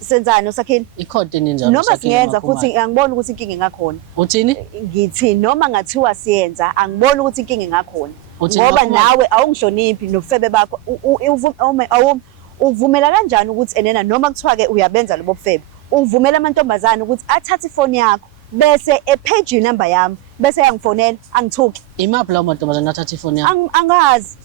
senzani usakhini ikhodi ninjalo noma singenza futhi angiboni ukuthi inkinga engakhona uthini ngithi noma ngathiwa siyenza angiboni ukuthi inkinga engakhona ngoba nawe awungihloniphi nobufebe bakho uvumela kanjani ukuthi enena noma kuthiwa ke uyabenza lobo bufebe uvumela amantombazane ukuthi athathe ifoni yakho bese epage inamba yami bese yangifonela angithuki imaphi lawo mantombazane athatha ifoni yakho angazi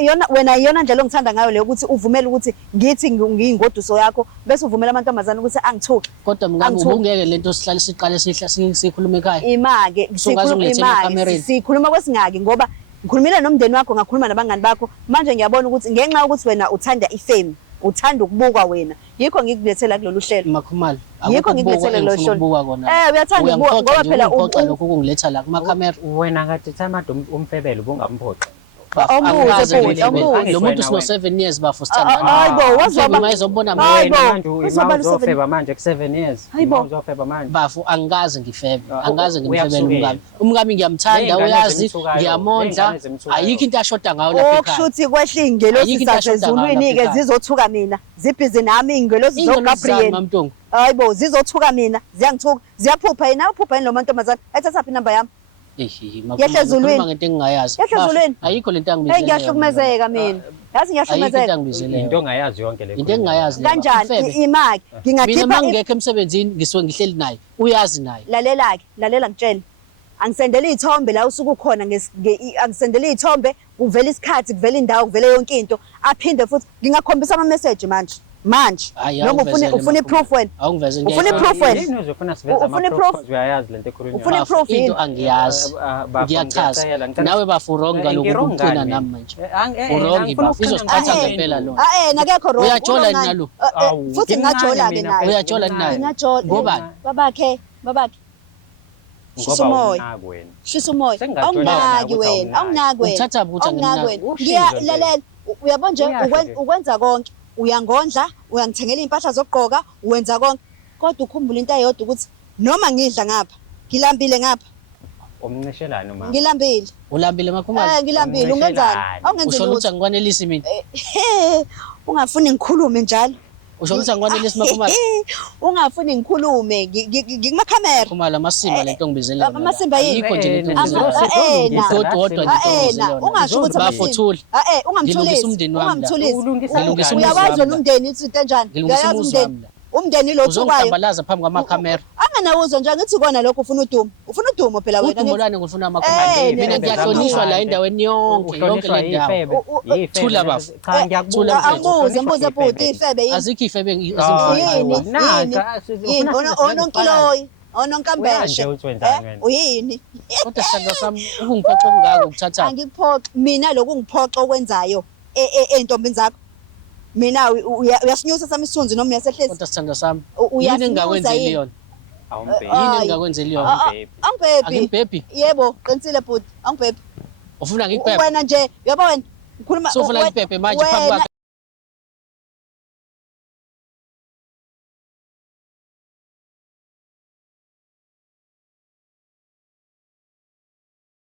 yona wena iyona ndlela ongithanda ngayo leyo ukuthi uvumele ukuthi ngithi ngiyingoduso yakho bese uvumela amantombazane ukuthi angithuki kodwa mngani ubungeke lento sihlale siqale sikhulume ekhaya imake sikhuluma kwesingaki ngoba ngikhulumile nomndeni wakho ngakhuluma nabangani bakho manje ngiyabona ukuthi ngenxa yokuthi wena uthanda ifame uthanda ukubukwa wena yikho ngikukulethela kulolu hlelo makhumalo yikho ngikukulethela kulolu hlelo uyathanda ukubukwa ngoba phela lokho kungiletha la kuma camera wena ngathi thamada umfebelo bungamphoxa lo muntu sino 7 years bafo sithandana hayibo wazaba mayizobona manje uzofeba manje ku 7 years uzofeba manje bafo angikaze ngifebe angikaze ngimfebele umngami ngiyamthanda uyazi ngiyamondla ayikho into ashoda ngayo lapha ekhaya okushuthi kwehla ingelosi sasezulwini ke zizothuka mina zibhizi nami ingelosi zo Gabriel hayibo zizothuka mina ziyangithuka ziyaphupha yena uphupha yini lo mantombazane ethatha phi inamba yami yehla ezulwini ngento engingayazi yehla ezulwini ayikho lento angibizela ngiyahlukumezeka mina yazi ngiyahlukumezeka into ongayazi yonke le into engingayazi kanjani imaki ngingakhipha mina mangekho emsebenzini ngisuke ngihleli naye uyazi naye lalela ngitshela angisendele izithombe la usuku ukhona angisendele izithombe kuvela isikhathi kuvela indawo kuvela yonke into aphinde futhi ngingakhombisa ama message manje noma ufuna proof wena ufuna proof wena ufuna proof uyayazi lento ekhulunywa ufuna proof into angiyazi ngiyachaza nawe bafuronga lokuqina nami manje urongi bafu izosithatha ngempela lo nakekho wrong uyajola nalo futhi ngajola ke naye uyajola naye ngobani babakhe shisa umoya awunaki wena uthatha butha lalela uyabona nje ukwenza konke uyangondla uyangithengela impahla zokugqoka uwenza konke kodwa ukhumbula into ayodwa ukuthi noma ngidla ngapha ngilambile ngapha umnceshelane mama ngilambile ulambile makhumalo ngilambile ungenzani awungenzeli usho ukuthi angikwanelisi mina ungafuni ngikhulume njalo usho ukuthi angikwanelisi makhumalo ungafuni ngikhulume ngikuma camera makhumalo amasimba lento ngibizela amasimba yini yikho nje lento kodwa ungasho ukuthi bafothula ungamthulisi umndeni wami uyawazi wena umndeni uthi into enjani uyayazi umndeni lo thukwayo uzongibalaza phambi kwama-camera anganawuzwa nje ngithi kona lokho ufuna udumo phela wena udumo lani ngifuna ama-camera mina ngiyahlonishwa la endaweni yonke le ndawo thula bafu mbuze bhuti ifebe azikho ifebe yini ononkiloyi ononkambeshe uyini kodwa sithanda sami ukungiphoxa okungako ukuthatha angikuphoxa mina lokungiphoxa okwenzayo entombini zakho mina uyasinyusa sami isithunzi noma uyasehlisa kodwa sithanda sami yini engakwenzeli yona yini engakwenzeli yona angibhebhi yebo qinisile bhuti angibhebhi ufuna ngikubhebhe wena nje uyabo wena ngikhuluma ufuna ngikubhebhe manje phambi kwakhe